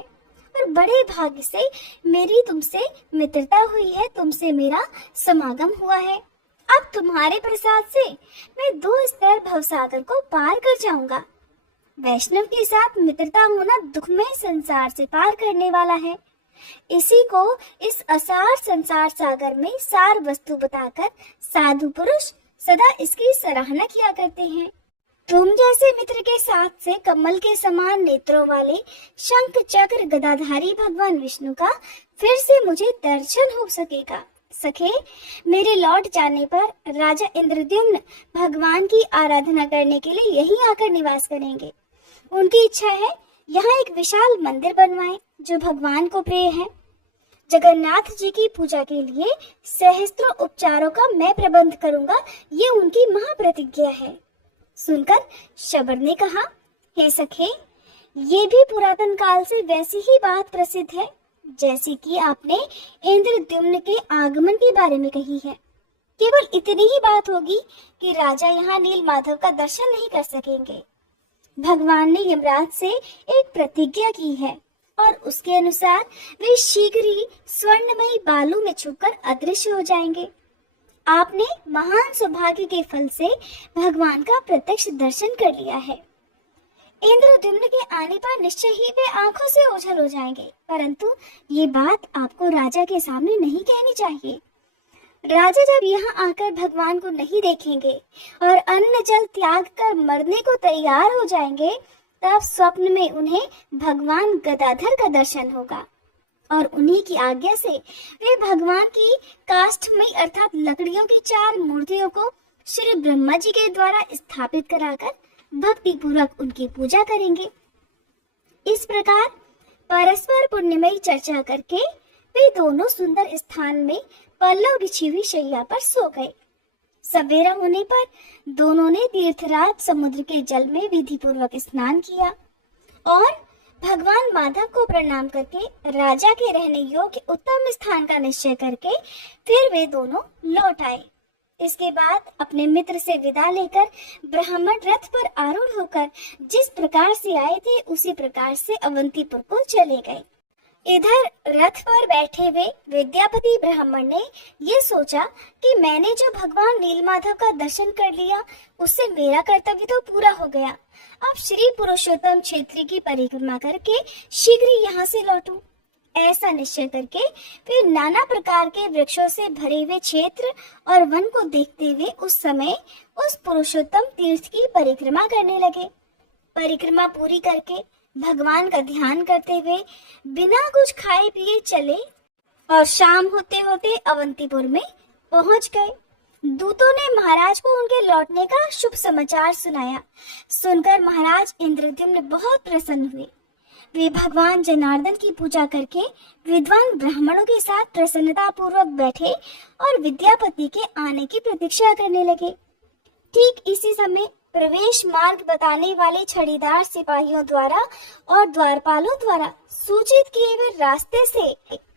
और बड़े भाग्य से मेरी तुमसे मित्रता हुई है, तुमसे मेरा समागम हुआ है। अब तुम्हारे प्रसाद से मैं 2 स्तर भवसागर को पार कर जाऊंगा। वैष्णव के साथ मित्रता होना दुखमय संसार से पार करने वाला है। इसी को इस असार संसार सागर में सार वस्तु बताकर साधु पुरुष सदा इसकी सराहना किया करते हैं। तुम जैसे मित्र के साथ से कमल के समान नेत्रों वाले शंख चक्र गदाधारी भगवान विष्णु का फिर से मुझे दर्शन हो सकेगा। सखे, मेरे लौट जाने पर राजा इंद्रद्युम्न भगवान की आराधना करने के लिए यहीं आकर निवास करेंगे। उनकी इच्छा है यहाँ एक विशाल मंदिर बनवाएं जो भगवान को प्रिय है। जगन्नाथ जी की पूजा के लिए सहस्त्रों उपचारों का मैं प्रबंध करूंगा, ये उनकी महाप्रतिज्ञा है। सुनकर शबर ने कहा, हे सखे, ये भी पुरातन काल से वैसी ही बात प्रसिद्ध है जैसी कि आपने इंद्रद्युम्न के आगमन के बारे में कही है। केवल इतनी ही बात होगी कि राजा यहाँ नील माधव का दर्शन नहीं कर सकेंगे। भगवान ने यमराज से एक प्रतिज्ञा की है और उसके अनुसार वे शीघ्र ही स्वर्णमयी बालू में छुपकर अदृश्य हो जाएंगे। आपने महान सौभाग्य के फल से भगवान का प्रत्यक्ष दर्शन कर लिया है। इंद्रद्युम्न के आने पर निश्चय ही वे आंखों से ओझल हो जाएंगे, परंतु ये बात आपको राजा के सामने नहीं कहनी चाहिए। राजा जब यहाँ आकर भगवान को नहीं देखेंगे और अन्न जल त्याग कर मरने को तैयार हो जाएंगे, तब स्वप्न में उन्हें भगवान गदाधर का दर्शन होगा और उन्हीं की आज्ञा से वे भगवान की काष्ठमयी अर्थात लकड़ियों की 4 मूर्तियों को श्री ब्रह्मा जी के द्वारा स्थापित कराकर भक्ति पूर्वक उनकी पूजा करेंगे। इस प्रकार परस्पर पुण्यमयी चर्चा करके वे दोनों सुंदर स्थान में पल्लव बिछी हुई शैया पर सो गए। सवेरा होने पर दोनों ने तीर्थराज समुद्र के जल में विधि पूर्वक स्नान किया और भगवान माधव को प्रणाम करके राजा के रहने योग्य उत्तम स्थान का निश्चय करके फिर वे दोनों लौट आए। इसके बाद अपने मित्र से विदा लेकर ब्राह्मण रथ पर आरूढ़ होकर जिस प्रकार से आए थे उसी प्रकार से अवंतीपुर को चले गए। इधर रथ पर बैठे हुए विद्यापति ब्राह्मण ने ये सोचा कि मैंने जो भगवान नीलमाधव का दर्शन कर लिया उससे मेरा कर्तव्य तो पूरा हो गया। अब श्री पुरुषोत्तम क्षेत्री की परिक्रमा करके शीघ्र ही यहाँ से लौटूं। ऐसा निश्चय करके वे नाना प्रकार के वृक्षों से भरे हुए क्षेत्र और वन को देखते हुए उस समय उस पुरुषोत्तम तीर्थ की परिक्रमा करने लगे। परिक्रमा पूरी करके भगवान का ध्यान करते हुए बिना कुछ खाए पिए चले और शाम होते होते अवंतीपुर में पहुंच गए। दूतों ने महाराज को उनके लौटने का शुभ समाचार सुनाया। सुनकर महाराज इंद्रद्युम्न बहुत प्रसन्न हुए। वे भगवान जनार्दन की पूजा करके विद्वान ब्राह्मणों के साथ प्रसन्नता पूर्वक बैठे और विद्यापति के आने की प्रतीक्षा करने लगे। ठीक इसी समय प्रवेश मार्ग बताने वाले छड़ीदार सिपाहियों द्वारा और द्वारपालों द्वारा सूचित किए हुए रास्ते से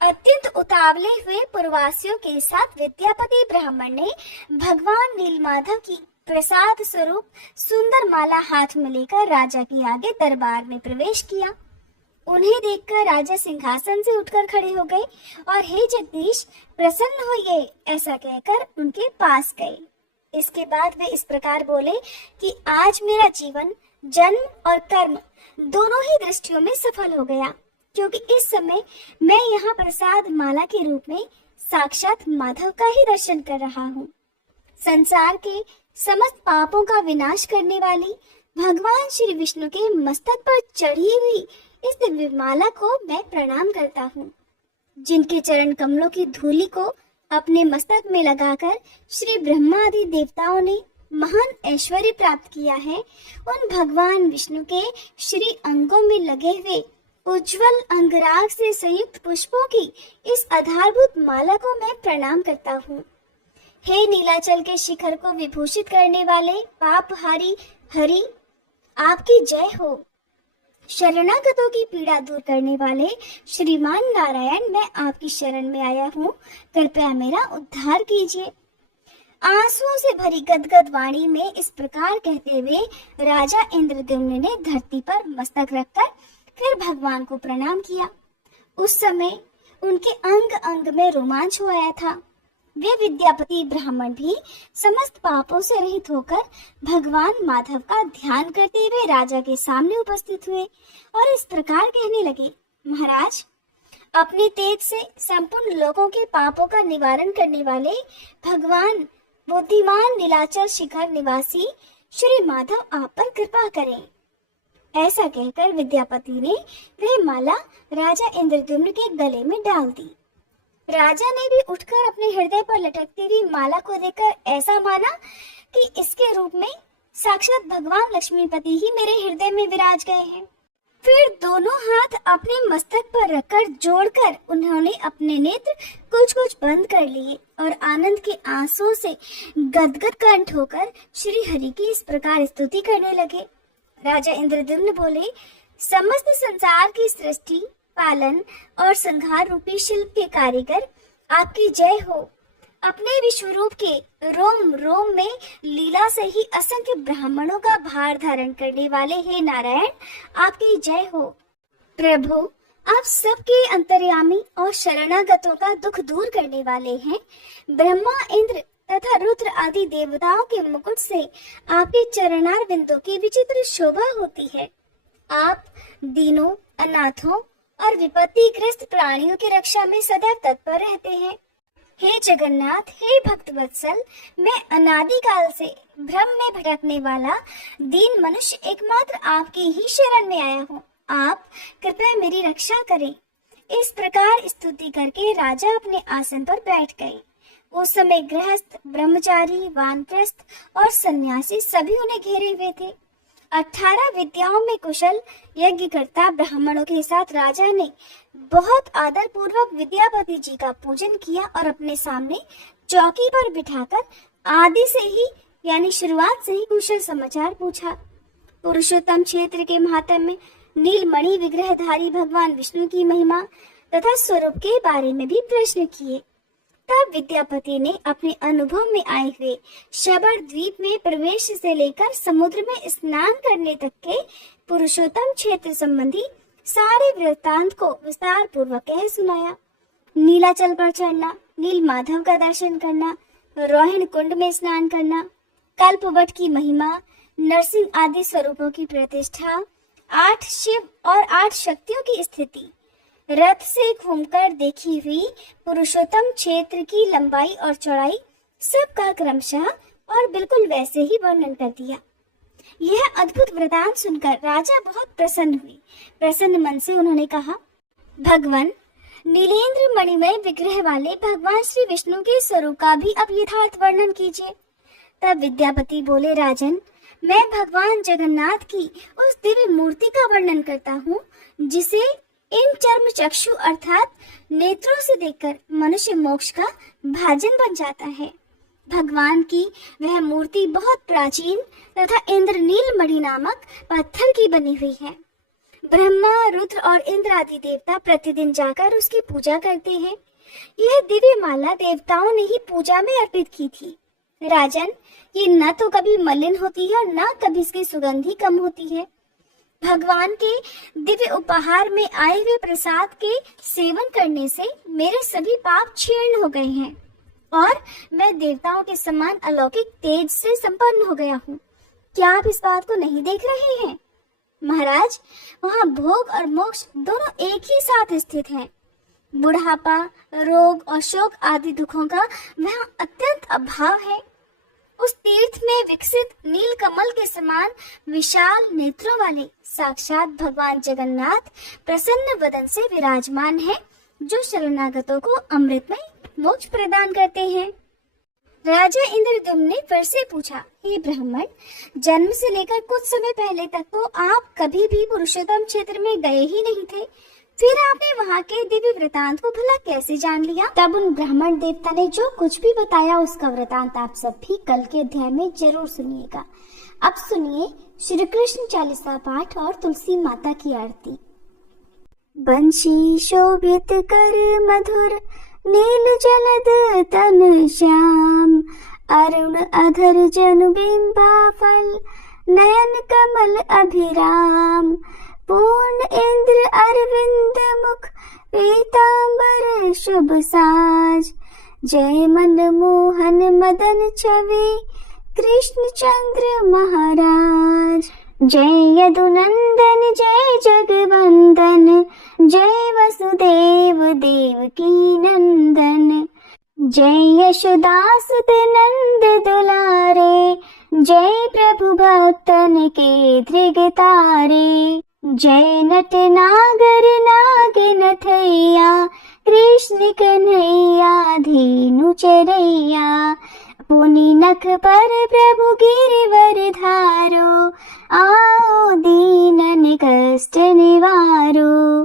अत्यंत उतावले हुए पूर्ववासियों के साथ विद्यापति ब्राह्मण ने भगवान नीलमाधव की प्रसाद स्वरूप सुंदर माला हाथ में लेकर राजा के आगे दरबार में प्रवेश किया। उन्हें देखकर राजा सिंहासन से उठकर खड़े हो गए और हे जगदीश प्रसन्न होइए ऐसा कहकर उनके पास गए। इसके बाद वे इस प्रकार बोले कि आज मेरा जीवन जन्म और कर्म दोनों ही दृष्टियों में सफल हो गया, क्योंकि इस समय मैं यहाँ प्रसाद माला के रूप में साक्षात माधव का ही दर्शन कर रहा हूँ। संसार के समस्त पापों का विनाश करने वाली भगवान श्री विष्णु के मस्तक पर चढ़ी हुई इस दिव्य माला को मैं प्रणाम करता हूँ। जिनके चरण कमलों की धूलि को अपने मस्तक में लगाकर श्री ब्रह्मा आदि देवताओं ने महान ऐश्वर्य प्राप्त किया है, उन भगवान विष्णु के श्री अंगों में लगे हुए उज्जवल अंगराग से संयुक्त पुष्पों की इस आधारभूत माला को मैं प्रणाम करता हूँ। हे नीलाचल के शिखर को विभूषित करने वाले पापहारी हरि, आपकी जय हो। शरणागतों की पीड़ा दूर करने वाले श्रीमान नारायण, मैं आपकी शरण में आया हूँ, कृपया मेरा उद्धार कीजिए। आंसुओं से भरी गदगद वाणी में इस प्रकार कहते हुए राजा इंद्रद्युम्न ने धरती पर मस्तक रखकर फिर भगवान को प्रणाम किया। उस समय उनके अंग अंग में रोमांच हो आया था। वे विद्यापति ब्राह्मण भी समस्त पापों से रहित होकर भगवान माधव का ध्यान करते हुए राजा के सामने उपस्थित हुए और इस प्रकार कहने लगे, महाराज, अपने तेज से संपूर्ण लोगों के पापों का निवारण करने वाले भगवान बुद्धिमान नीलाचल शिखर निवासी श्री माधव आप पर कृपा करें। ऐसा कहकर विद्यापति ने वह माला राजा इंद्रद्युम्न के गले में डाल दी। राजा ने भी उठकर अपने हृदय पर लटकती हुई माला को देखकर ऐसा माना कि इसके रूप में साक्षात भगवान लक्ष्मीपति ही मेरे हृदय में विराज गए हैं। फिर दोनों हाथ अपने मस्तक पर रखकर जोड़कर उन्होंने अपने नेत्र कुछ कुछ बंद कर लिए और आनंद के आंसुओं से गदगद कंठ होकर श्री हरि की इस प्रकार स्तुति करने लगे। राजा इंद्रद्युम्न बोले, समस्त संसार की सृष्टि, पालन और संहार रूपी शिल्प के कारीगर आपकी जय हो। अपने विश्वरूप के रोम रोम में लीला से ही असंख्य ब्राह्मणों का भार धारण करने वाले हे नारायण, आपकी जय हो। प्रभु, आप सबके अंतर्यामी और शरणागतों का दुख दूर करने वाले हैं। ब्रह्मा, इंद्र तथा रुद्र आदि देवताओं के मुकुट से आपके चरणार बिंदु की विचित्र शोभा होती है। आप दीनों, अनाथों और विपत्तिग्रस्त प्राणियों की रक्षा में सदैव तत्पर रहते हैं। हे जगन्नाथ, हे भक्त वत्सल, मैं अनादिकाल से भ्रम में भटकने वाला दीन मनुष्य एकमात्र आपकी ही शरण में आया हूँ। आप कृपया मेरी रक्षा करें। इस प्रकार स्तुति करके राजा अपने आसन पर बैठ गए। उस समय गृहस्थ, ब्रह्मचारी, वानप्रस्थ और सन्यासी सभी उन्हें घेरे हुए थे। 18 विद्याओं में कुशल यज्ञकर्ता ब्राह्मणों के साथ राजा ने बहुत आदर पूर्वक विद्यापति जी का पूजन किया और अपने सामने चौकी पर बिठाकर आदि से ही यानी शुरुआत से ही कुशल समाचार पूछा। पुरुषोत्तम क्षेत्र के महात्म्य, नीलमणि विग्रहधारी भगवान विष्णु की महिमा तथा स्वरूप के बारे में भी प्रश्न किए। तब विद्यापति ने अपने अनुभव में आए हुए शबर द्वीप में प्रवेश से लेकर समुद्र में स्नान करने तक के पुरुषोत्तम क्षेत्र संबंधी सारे वृत्तांत को विस्तार पूर्वक कह सुनाया। नीलाचल पर चढ़ना, नील माधव का दर्शन करना, रोहिण कुंड में स्नान करना, कल्पवट की महिमा, नरसिंह आदि स्वरूपों की प्रतिष्ठा, 8 शिव और 8 शक्तियों की स्थिति, रथ से घूमकर देखी हुई पुरुषोत्तम क्षेत्र की लंबाई और चौड़ाई सबका क्रमशः और बिल्कुल वैसे ही वर्णन कर दिया। यह अद्भुत वृतांत सुनकर राजा बहुत प्रसन्न हुए। प्रसन्न मन से उन्होंने कहा, भगवान, नीलेंद्र मणिमय विग्रह वाले भगवान श्री विष्णु के स्वरूप का भी अब यथार्थ वर्णन कीजिए। तब विद्यापति बोले, राजन, मैं भगवान जगन्नाथ की उस दिव्य मूर्ति का वर्णन करता हूँ जिसे इन चर्म चक्षु अर्थात नेत्रों से देखकर मनुष्य मोक्ष का भाजन बन जाता है। भगवान की वह मूर्ति बहुत प्राचीन तथा इंद्रनील मणि नामक पत्थर की बनी हुई है। ब्रह्मा, रुद्र और इंद्र आदि देवता प्रतिदिन जाकर उसकी पूजा करते हैं। यह दिव्य माला देवताओं ने ही पूजा में अर्पित की थी। राजन, ये न तो कभी मलिन होती है और न कभी इसकी सुगंध ही कम होती है। भगवान के दिव्य उपहार में आए हुए प्रसाद के सेवन करने से मेरे सभी पाप क्षीण हो गए हैं और मैं देवताओं के समान अलौकिक तेज से संपन्न हो गया हूँ। क्या आप इस बात को नहीं देख रहे हैं? महाराज, वहाँ भोग और मोक्ष दोनों एक ही साथ स्थित हैं। बुढ़ापा, रोग और शोक आदि दुखों का वहाँ अत्यंत अभाव है। उस तीर्थ में विकसित नील कमल के समान विशाल नेत्रों वाले साक्षात भगवान जगन्नाथ प्रसन्न वदन से विराजमान है, जो शरणागतों को अमृतमय मोक्ष प्रदान करते हैं। राजा इंद्रद्युम्न ने फिर से पूछा, हे ब्राह्मण, जन्म से लेकर कुछ समय पहले तक तो आप कभी भी पुरुषोत्तम क्षेत्र में गए ही नहीं थे, फिर आपने वहाँ के दिव्य वृतांत को भला कैसे जान लिया? तब उन ब्राह्मण देवता ने जो कुछ भी बताया उसका वृतांत आप सब भी कल के अध्याय में जरूर सुनिएगा। अब सुनिए श्री कृष्ण चालीसा पाठ और तुलसी माता की आरती। बंशी शोभित कर मधुर, नील जलद तन श्याम, अरुण अधर जनु बिंबा फल, नयन कमल अभिराम, पूर्ण इंद्र अरविंद मुख, पीतांबर शुभ साज, जय मन मोहन मदन छवि, कृष्ण चंद्र महाराज। जय यदुनंदन जय जगवंदन, जय वसुदेव देवकी नंदन, जय यशोदासुत नंद दुलारे, जय प्रभु भक्तन के धृग तारे, जय नट नागर नागिन थैया, कृष्ण कन्हैया धीनु चरैया, पुनि नख पर प्रभु गिरवर धारो, आओ दीनन कष्ट निवारो,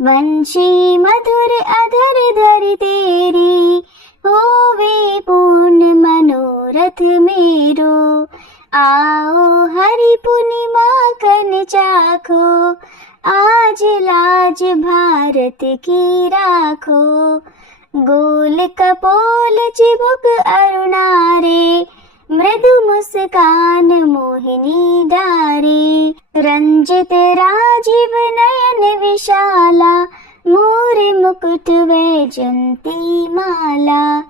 वंशी मधुर अधर धर तेरी, होवे पूर्ण मनोरथ मेरो, आओ हरि पुनि माखन चाखो, आज लाज भारत की राखो, गोल कपोल चिबुक अरुणारे, मृदु मुस्कान मोहिनी डारे, रंजित राजीव नयन विशाला, मोर मुकुट वैजंती माला,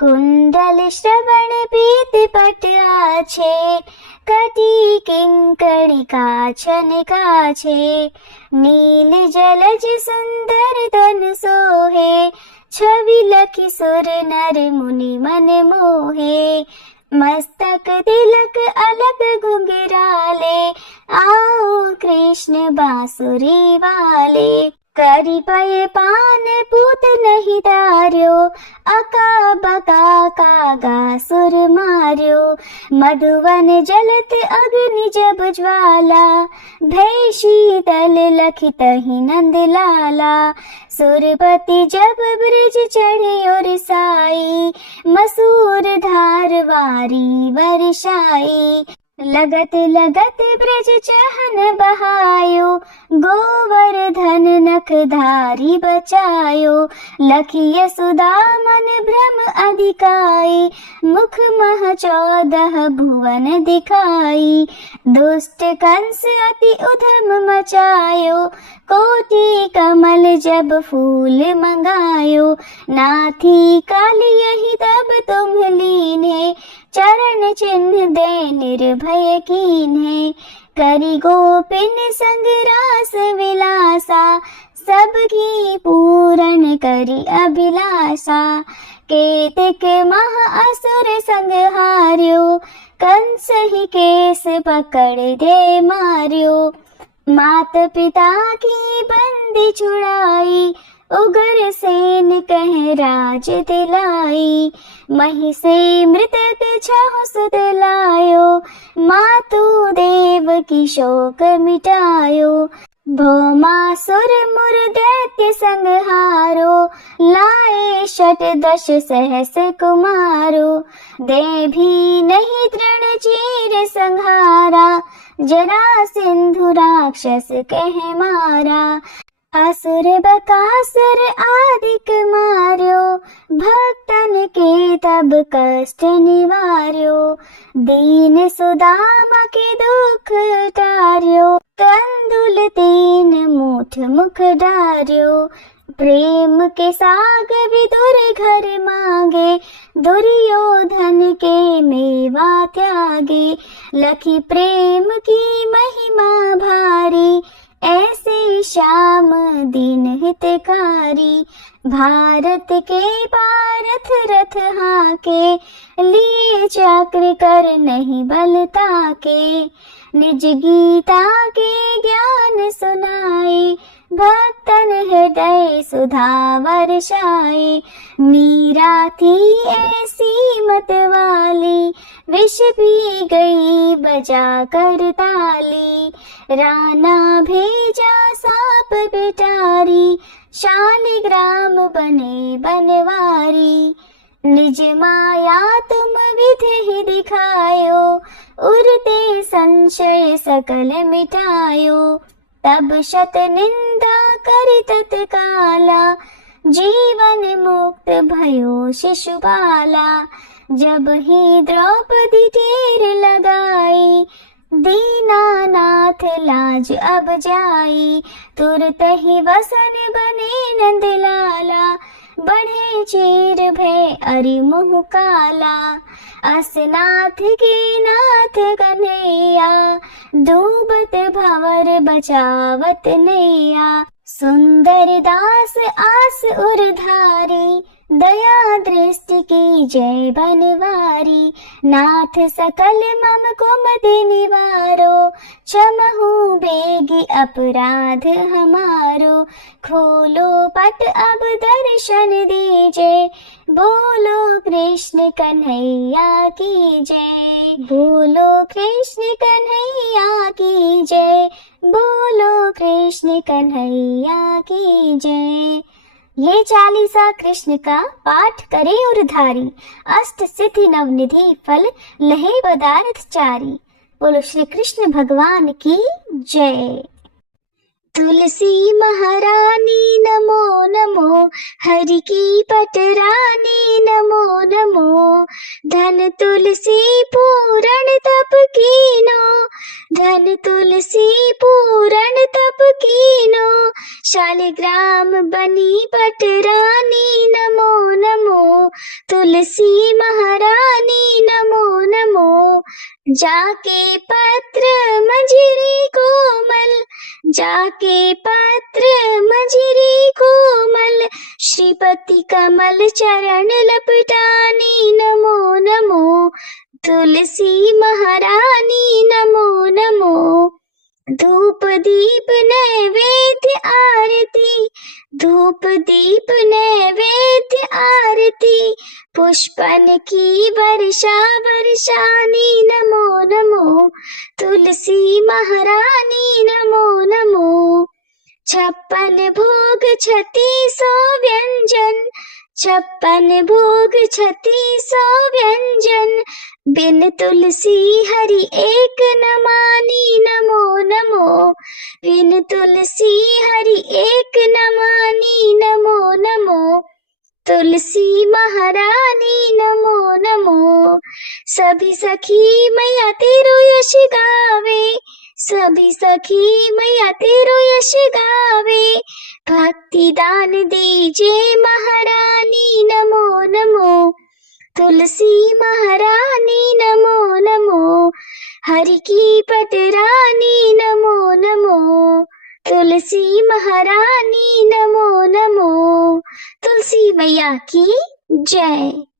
कुंडल श्रवण पीत पट आछे, कटी किंकड़ी काछन काछे, नील जलज सुंदर तन सोहे, छवि लखि सुर नर मुनि मन मोहे, मस्तक तिलक अलक घुंघराले, आओ कृष्ण बांसुरी वाले, करी पये पान पूत नहीं तार्यो, अका बका कागा सुर मार्यो। मधुवन जलत अग्नि जब ज्वाला, भय शीतल लखित ही नंद लाला। सुरपति जब ब्रिज चढ़े और साई, मसूर धार वारी वर्षाई। लगत लगत ब्रज चहन बहायो, गोवर्धन नखधारी बचायो। लखिय सुदामन भ्रम अधिकाई, मुख मह 14 भुवन दिखाई। दुष्ट कंस अति उधम मचायो, कोटि कमल जब फूल मंगायो। नाथी काल यही तब तुम लीन्हे, चरण चिन्ह दे निर्भय कीन्हे। करी गोपिन संग रास विलासा, सबकी पूरण करी अभिलाषा। केतक मह असुर संहार्यो, कंस ही केस पकड़ दे मार्यो। मात पिता की बंदी छुड़ाई, उग्र सेन कह राज दिलाई। मही से मृतक 6 सुत लायो, मातु देव की शोक मिटायो। भौमासुर मुर दैत्य संहारो, लाए 18 सहस कुमारो। दे भी नहीं तृण चीर संहारा, जरा सिंधु राक्षस कह मारा। असुर बकासुर आदिक मार्यो, भक्तन के तब कष्ट निवार्यो। दीन सुदामा के दुख टार्यो, कंदुल 3 मूठ मुख डार्यो। प्रेम के साग विदुर घर मांगे, दुर्योधन के मेवा त्यागे। लखी प्रेम की महिमा भारी, ऐसे श्याम दीन हितकारी। भारत के पारथ रथ हाके, लिए चक्र कर नहीं बल ताके। निज गीता के ज्ञान सुनाए, भक्तन हृदय सुधा वर्षाए। मीरा थी ऐसी मत वाली, विष पी गई बजा कर ताली। राना भेजा साप बिटारी, शालिग्राम बने बनवारी। निज माया तुम विधि ही दिखायो, उरते संशय सकल मिटायो। तब शत निंदा करि तत्काला, जीवन मुक्त भयो शिशुपाला। जब ही द्रौपदी ढेर लगाई, दीनानाथ लाज अब जाई। तुरत ही वसन बने नंद लाला, बढ़े चीर भय अरि मुह काला। असनाथ के नाथ कन्हैया, डूबत भंवर बचावत नैया। सुंदर दास आस उरधारी, दया दृष्टि की जय बनवारी। नाथ सकल मम कुमति निवारो, क्षमहु बेगी अपराध हमारो। खोलो पट अब दर्शन दीजे, बोलो कृष्ण कन्हैया की जय। बोलो कृष्ण कन्हैया की जय, बोलो कृष्ण कन्हैया की जय। ये चालीसा कृष्ण का पाठ करे और धारी, अष्ट सिद्धि नवनिधि फल लहे पदार्थ चारी। बोलो श्री कृष्ण भगवान की जय। तुलसी महारानी नमो नमो, हरि की पटरानी नमो नमो। धन तुलसी पूरण तप कीनो, धन तुलसी पूरण तप कीनो। शालिग्राम बनी पटरानी नमो नमो, तुलसी महारानी नमो नमो। जाके पत्र मंजरी कोमल, जाके पत्र मंजरी कोमल। श्रीपति कमल चरण लपटानी नमो नमो, तुलसी महारानी नमो नमो। धूप दीप नैवेद्य आरती, धूप दीप नैवेद्य आरती, पुष्पन की वर्षा वर्षानी, नमो नमो तुलसी महारानी, नमो नमो। 56 भोग 3600 व्यंजन, 56 भोग 3600 व्यंजन, बिन तुलसी हरि एक न मानी, नमो नमो। बिन तुलसी हरि एक न मानी, नमो नमो तुलसी महारानी, नमो नमो। सभी सखी मैया तेरो यश गावे, सभी सखी मैया तेरो यश गावे, भक्ति दान दीजे महारानी, नमो नमो तुलसी महारानी, नमो नमो। हरि की पटरानी, नमो नमो तुलसी महारानी, नमो नमो। तुलसी मैया की जय।